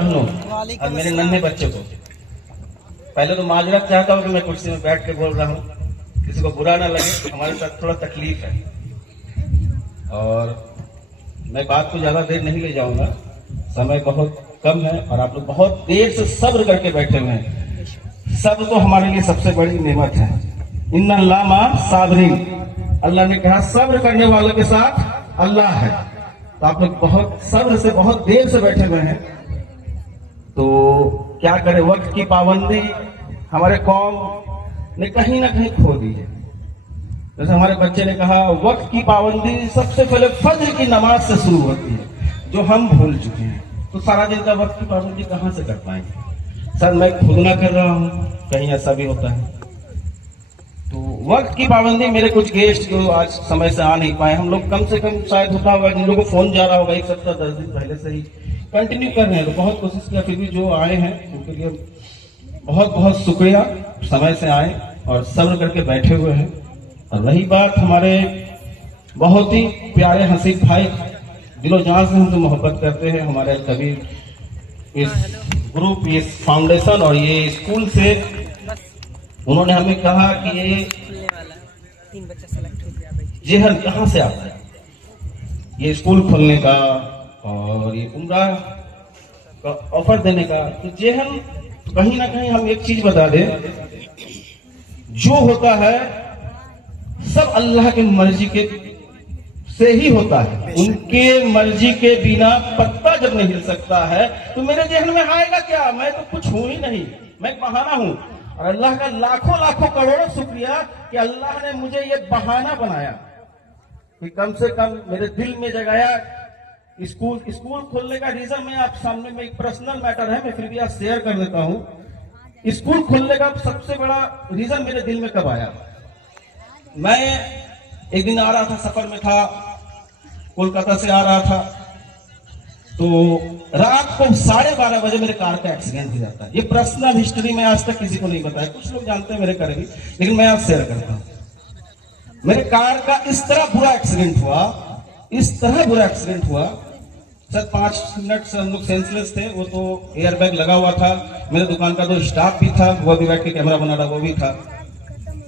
और मेरे नन्हे बच्चे को पहले तो माजरत चाहता हूँ कि मैं कुर्सी में बैठ के बोल रहा हूँ, किसी को बुरा ना लगे, हमारे साथ थोड़ा तकलीफ है। और मैं बात को ज्यादा देर नहीं ले जाऊंगा, समय बहुत कम है और आप लोग बहुत देर से सब्र करके बैठे हुए हैं। सब्र तो हमारे लिए सबसे बड़ी नेमत है। इन्ना अल्लाह मा साबरीन, अल्लाह ने कहा सब्र करने वालों के साथ अल्लाह है। तो आप लोग बहुत सब्र से बहुत देर से बैठे हुए हैं, तो क्या करें, वक्त की पाबंदी हमारे कौम ने कहीं ना कहीं खो दी है। जैसे हमारे बच्चे ने कहा, वक्त की पाबंदी सबसे पहले फज्र की नमाज से शुरू होती है, जो हम भूल चुके हैं। तो सारा दिन का वक्त की पाबंदी कहाँ से कर पाएंगे। सर मैं खुद ना कर रहा हूँ, कहीं ऐसा भी होता है। तो वक्त की पाबंदी, मेरे कुछ गेस्ट जो आज समय से आ नहीं पाए, हम लोग कम से कम शायद होता होगा जिन लोगों को फोन जा रहा होगा 1 सप्ताह 10 दिन पहले से ही कंटिन्यू कर रहे हैं। तो बहुत कोशिश किया, फिर भी जो आए हैं उनके लिए बहुत बहुत शुक्रिया, समय से आए और सब्र करके बैठे हुए हैं। और रही बात हमारे बहुत ही प्यारे हसीब भाई, दिलो जान से हमसे मोहब्बत करते हैं, हमारे कबीर इस ग्रुप, इस फाउंडेशन और ये स्कूल से उन्होंने हमें कहा कि ये हर कहाँ से आता है ये स्कूल खोलने का और ये उम्रा का ऑफर देने का। तो जेहन कहीं ना कहीं हम एक चीज बता दें, जो होता है सब अल्लाह की मर्जी के से ही होता है। उनके मर्जी के बिना पत्ता जब नहीं हिल सकता है तो मेरे जहन में आएगा क्या, मैं तो कुछ हूं ही नहीं, मैं एक बहाना हूं। और अल्लाह का लाखों लाखों करोड़ों शुक्रिया कि अल्लाह ने मुझे ये बहाना बनाया कि कम से कम मेरे दिल में जगाया। स्कूल खोलने का रीजन मैं आप सामने में एक पर्सनल मैटर है, मैं फिर भी आज शेयर कर देता हूं। स्कूल खोलने का सबसे बड़ा रीजन मेरे दिल में कब आया, मैं एक दिन आ रहा था, सफर में था, कोलकाता से आ रहा था, तो रात को 12:30 बजे मेरे कार का एक्सीडेंट हो जाता है। ये पर्सनल हिस्ट्री में आज तक किसी को नहीं बताया, कुछ लोग जानते हैं मेरे करीबी, लेकिन मैं आज शेयर करता हूं। मेरे कार का इस तरह बुरा एक्सीडेंट हुआ, इस तरह बुरा एक्सीडेंट हुआ, सर 5 मिनट से हम लोग सेंसलेस थे। वो तो एयरबैग लगा हुआ था, मेरे दुकान का जो स्टाफ भी था वो भी बैठ के कैमरा बना रहा, वो भी था।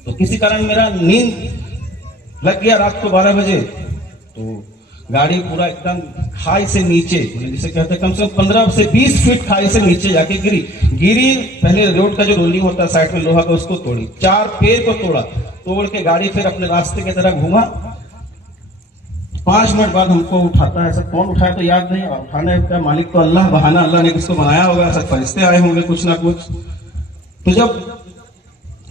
तो किसी कारण मेरा नींद लग गया रात को 12 बजे, तो गाड़ी पूरा एकदम खाई से नीचे, जिसे कहते हैं कम से कम 15 से 20 फीट खाई से नीचे जाके गिरी। पहले रोड का जो रोलिंग होता है साइड में लोहा का, उसको तोड़ी, 4 पैर को तोड़ के गाड़ी फिर अपने रास्ते की तरह घूमा। 5 मिनट बाद हमको उठाता है, ऐसा कौन उठाया तो याद नहीं, उठाने का मालिक तो अल्लाह, बहाना अल्लाह ने किसको बनाया होगा, ऐसा फरिश्ते आए होंगे कुछ ना कुछ। तो जब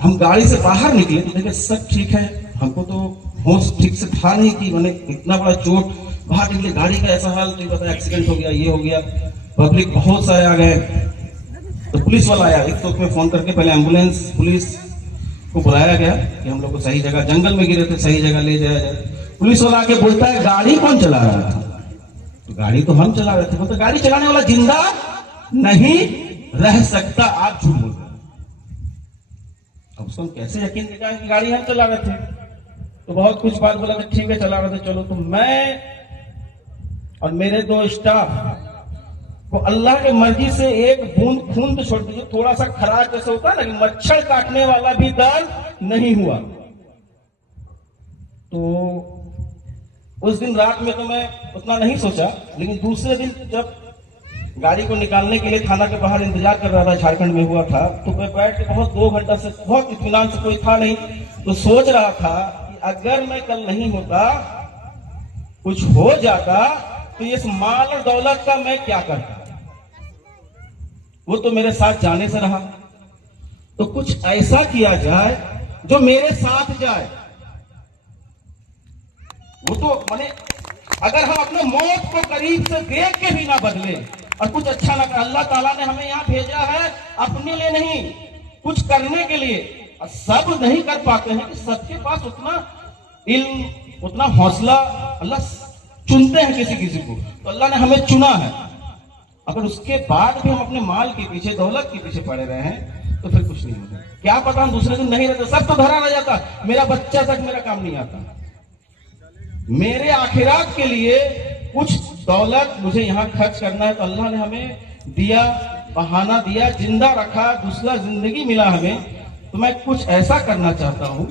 हम गाड़ी से बाहर निकले तो देखे सब ठीक है, हमको तो होश ठीक से था नहीं कि मैंने इतना बड़ा चोट, बाहर निकले गाड़ी का ऐसा हाल, तो पता एक्सीडेंट हो गया, ये हो गया। पब्लिक बहुत सारे आ गए, तो पुलिस वाला आया, एक तो फोन करके पहले एम्बुलेंस पुलिस को बुलाया गया कि हम लोग को सही जगह, जंगल में गिरे थे, सही जगह ले जाया जाए। पुलिस वाला आके बोलता है गाड़ी कौन चला रहा था, तो गाड़ी तो हम चला रहे थे। बोलते गाड़ी चलाने वाला जिंदा नहीं रह सकता, आप झूठ बोल रहे। अब उसको कैसे यकीन दिलाया कि गाड़ी हम चला रहे थे। तो बहुत कुछ बात बोला, ठीक है चला रहे थे, चलो। तो मैं और मेरे 2 स्टाफ को अल्लाह की मर्जी से एक बूंद खून तो छोड़ दीजिए, थोड़ा सा खराश जैसे होता है ना कि मच्छर काटने वाला भी दर्द नहीं हुआ। तो उस दिन रात में तो मैं उतना नहीं सोचा, लेकिन दूसरे दिन जब गाड़ी को निकालने के लिए थाना के बाहर इंतजार कर रहा था, झारखंड में हुआ था, तो मैं बैठ के बहुत 2 घंटा से बहुत इत्मीनान से, कोई था नहीं, तो सोच रहा था कि अगर मैं कल नहीं होता, कुछ हो जाता, तो इस माल और दौलत का मैं क्या करता। वो तो मेरे साथ जाने से रहा, तो कुछ ऐसा किया जाए जो मेरे साथ जाए। वो तो मैंने, अगर हम अपने मौत को करीब से देख के भी ना बदले और कुछ अच्छा ना कर, अल्लाह ताला ने हमें यहाँ भेजा है अपने लिए नहीं, कुछ करने के लिए। और सब नहीं कर पाते हैं कि सबके पास उतना इल्म, उतना हौसला, अल्लाह चुनते हैं किसी किसी को, तो अल्लाह ने हमें चुना है। अगर उसके बाद भी हम अपने माल के पीछे, दौलत के पीछे पड़े रहे हैं तो फिर कुछ नहीं होता। क्या पता हम दूसरे दिन नहीं रहते, सब तो धरा रह जाता, मेरा बच्चा तक मेरा काम नहीं आता। मेरे आखिरात के लिए कुछ दौलत मुझे यहाँ खर्च करना है, तो अल्लाह ने हमें दिया, बहाना दिया, जिंदा रखा, दूसरा जिंदगी मिला हमें, तो मैं कुछ ऐसा करना चाहता हूं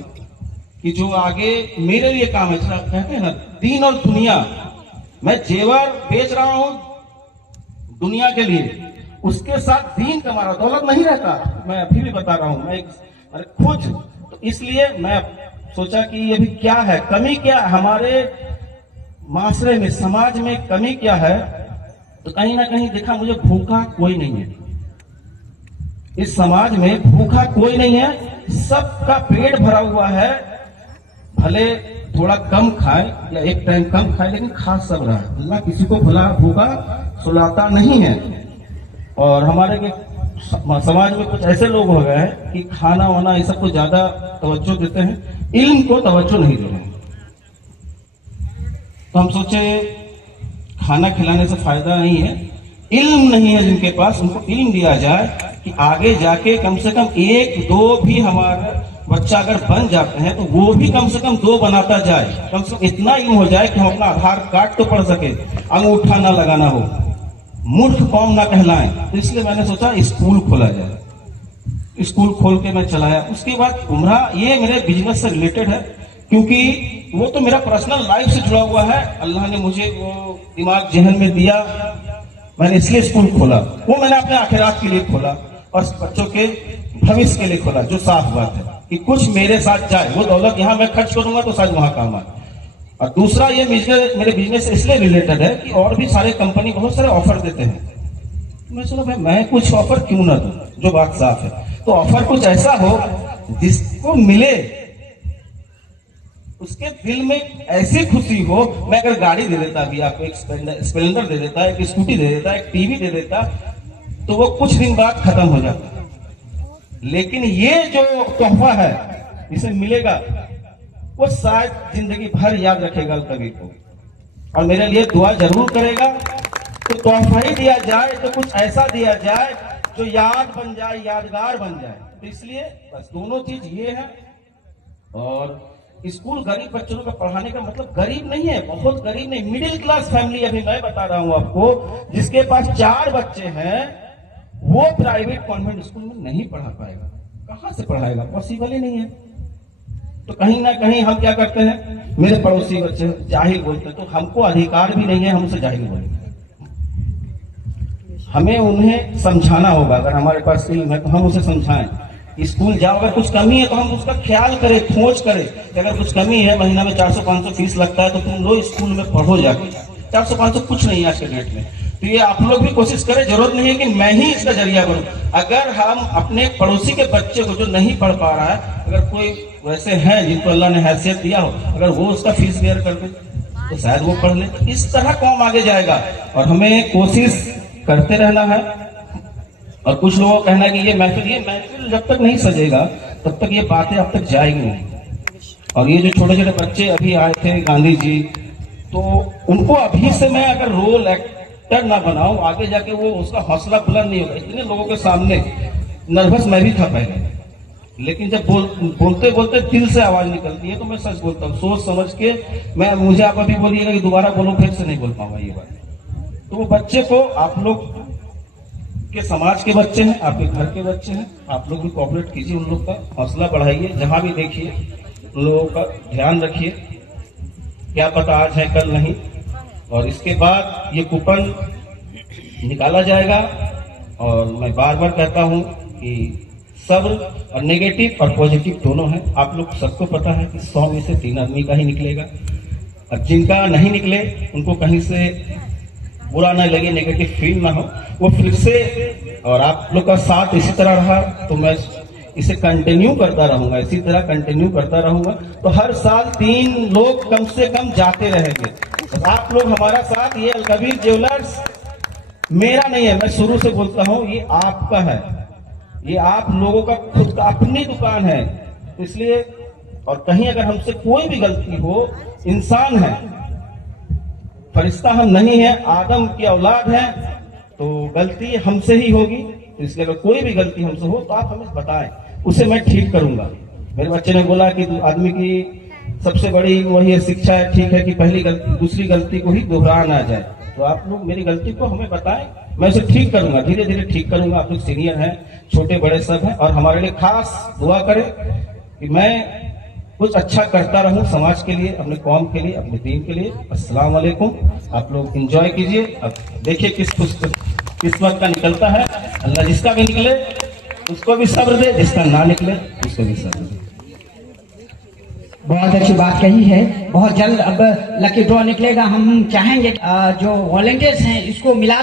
कि जो आगे मेरे लिए काम है। कहते हैं ना, दीन और दुनिया, मैं जेवर बेच रहा हूं दुनिया के लिए, उसके साथ दीन का हमारा दौलत नहीं रहता। मैं अभी भी बता रहा हूं, मैं खुद, तो इसलिए मैं सोचा कि ये भी क्या है, कमी क्या है हमारे माशरे में, समाज में कमी क्या है। तो कहीं ना कहीं देखा मुझे भूखा कोई नहीं है, इस समाज में भूखा कोई नहीं है, सबका पेट भरा हुआ है, भले थोड़ा कम खाए या एक टाइम कम खाए, लेकिन खा सब रहा है। अल्लाह किसी को भला भूखा सुलाता नहीं है। और हमारे के समाज में कुछ ऐसे लोग हो गए हैं कि खाना वाना ये सब को ज्यादा तवज्जो देते हैं, इल्म को तवज्जो नहीं दे रहे हैं। तो हम सोचे खाना खिलाने से फायदा नहीं है, इल्म नहीं है जिनके पास, उनको इल्म दिया जाए कि आगे जाके कम से कम एक दो भी हमारा बच्चा अगर बन जाते हैं तो वो भी कम से कम दो बनाता जाए, कम से कम इतना इल्म हो जाए कि हम अपना आधार कार्ड तो पढ़ सके, अंगूठा ना लगाना हो, मूर्ख कौम ना कहलाएं। तो इसलिए मैंने सोचा स्कूल खोला जाए। स्कूल खोल के मैं चलाया। उसके बाद उम्रा, ये मेरे बिजनेस से रिलेटेड है, क्योंकि वो तो मेरा पर्सनल लाइफ से जुड़ा हुआ है। अल्लाह ने मुझे वो दिमाग जहन में दिया, मैंने इसलिए स्कूल खोला। वो मैंने अपने आखिरात के लिए खोला और बच्चों के भविष्य के लिए खोला, जो साफ बात है कि कुछ मेरे साथ जाए, वो दौलत यहाँ मैं खर्च करूंगा तो शायद वहां काम आए। और दूसरा, ये मेरे बिजनेस से इसलिए रिलेटेड है कि और भी सारे कंपनी बहुत सारे ऑफर देते हैं। मैं चलो भाई मैं कुछ ऑफर क्यों ना दूं, जो बात साफ है। तो ऑफर कुछ ऐसा हो जिसको मिले उसके दिल में ऐसी खुशी हो। मैं अगर गाड़ी दे देता, अभी आपको एक स्प्लेंडर दे देता, एक स्कूटी दे देता, एक टीवी दे देता, तो वो कुछ दिन बाद खत्म हो जाता। लेकिन ये जो तोहफा है इसे मिलेगा, वो शायद जिंदगी भर याद रखेगा कभी को, और मेरे लिए दुआ जरूर करेगा। तो तोहफा ही दिया जाए तो कुछ ऐसा दिया जाए जो याद बन जाए, यादगार बन जाए। तो इसलिए बस दोनों चीज ये है। और स्कूल गरीब बच्चों का पढ़ाने का मतलब गरीब नहीं है, बहुत गरीब नहीं, मिडिल क्लास फैमिली। अभी मैं बता रहा हूं आपको, जिसके पास 4 बच्चे हैं वो प्राइवेट कॉन्वेंट स्कूल में नहीं पढ़ा पाएगा। कहां से पढ़ाएगा, पॉसिबल ही नहीं है। तो कहीं ना कहीं हम क्या करते हैं, मेरे पड़ोसी बच्चे जाहिल बोलते हैं, तो हमको अधिकार भी नहीं है हम उसे जाहिल बोलेंगे। हमें उन्हें समझाना होगा, अगर हमारे पास इल्म है तो हम उसे समझाएं। स्कूल जाओ, अगर कुछ कमी है तो हम उसका ख्याल करें, खोज करें कि अगर कुछ कमी है, महीना में 400-500 फीस लगता है, तो तुम लोग स्कूल में पढ़ो जाके। 400-500 कुछ नहीं है आज के डेट में। तो ये आप लोग भी कोशिश करें, जरूरत नहीं है कि मैं ही इसका जरिया बनूं। अगर हम अपने पड़ोसी के बच्चे को जो नहीं पढ़ पा रहा है, अगर कोई वैसे हैं जिनको अल्लाह ने हैसियत दिया हो, अगर वो उसका फीस बेयर कर दे तो शायद वो पढ़ ले। तो इस तरह कौम आगे जाएगा, और हमें कोशिश करते रहना है। और कुछ लोगों का कहना है कि ये महफिल जब तक नहीं सजेगा तब तक ये बातें अब तक जाएगी नहीं। और ये जो छोटे छोटे बच्चे अभी आए थे गांधी जी, तो उनको अभी से मैं अगर रोल एक्टर ना बनाऊं, आगे जाके वो उसका हौसला बुलंद नहीं होगा। इतने लोगों के सामने नर्वस मैं भी था पहले, लेकिन जब बोलते बोलते दिल से आवाज निकलती है तो मैं सच बोलता हूँ, सोच समझ के। मुझे आप अभी बोलिएगा कि दोबारा बोलो, फिर से नहीं बोल पाऊंगा ये बात। तो वो बच्चे को, आप लोग के समाज के बच्चे हैं, आपके घर के बच्चे हैं, आप लोग भी कोऑपरेट कीजिए, उन लोग का हौसला बढ़ाइए, जहां भी देखिए उन लोगों का ध्यान रखिए। क्या पता आज है कल नहीं। और इसके बाद ये कूपन निकाला जाएगा। और मैं बार बार कहता हूं कि सब्र, और नेगेटिव और पॉजिटिव दोनों है। आप लोग सबको पता है कि 100 में से 3 आदमी का ही निकलेगा, और जिनका नहीं निकले उनको कहीं से बुरा ना लगे, नेगेटिव फील ना हो, वो फिर से। और आप लोग का साथ इसी तरह रहा तो मैं इसे कंटिन्यू करता रहूंगा, इसी तरह कंटिन्यू करता रहूंगा। तो हर साल 3 लोग कम से कम जाते रहेंगे। तो आप लोग हमारा साथ, ये अलकबीर ज्वेलर्स मेरा नहीं है, मैं शुरू से बोलता हूं, ये आपका है, ये आप लोगों का खुद का अपनी दुकान है। इसलिए, और कहीं अगर हमसे कोई भी गलती हो, इंसान है, फरिश्ता हम नहीं है, आदम की औलाद है, तो गलती हमसे ही होगी। तो इसलिए अगर कोई भी गलती हमसे हो तो आप हमें बताएं, उसे मैं ठीक करूंगा। मेरे बच्चे ने बोला कि आदमी की सबसे बड़ी वही शिक्षा है, ठीक है, कि पहली गलती दूसरी गलती को ही दोहरा ना जाए। तो आप लोग मेरी गलती को हमें बताएं, मैं इसे ठीक करूंगा, धीरे धीरे ठीक करूंगा। आप लोग सीनियर हैं, छोटे बड़े सब हैं, और हमारे लिए खास दुआ करें कि मैं कुछ अच्छा करता रहूं समाज के लिए, अपने कौम के लिए, अपने दीन के लिए। अस्सलाम वालेकुम। आप लोग एंजॉय कीजिए। अब देखिए किस किस्मत का निकलता है। अल्लाह जिसका भी निकले उसको भी सब्र दे, जिसका ना निकले उसको भी सब्र दे। बहुत अच्छी बात कही है। बहुत जल्द अब लकी ड्रॉ निकलेगा। हम चाहेंगे जो वॉलंटियर्स हैं इसको मिला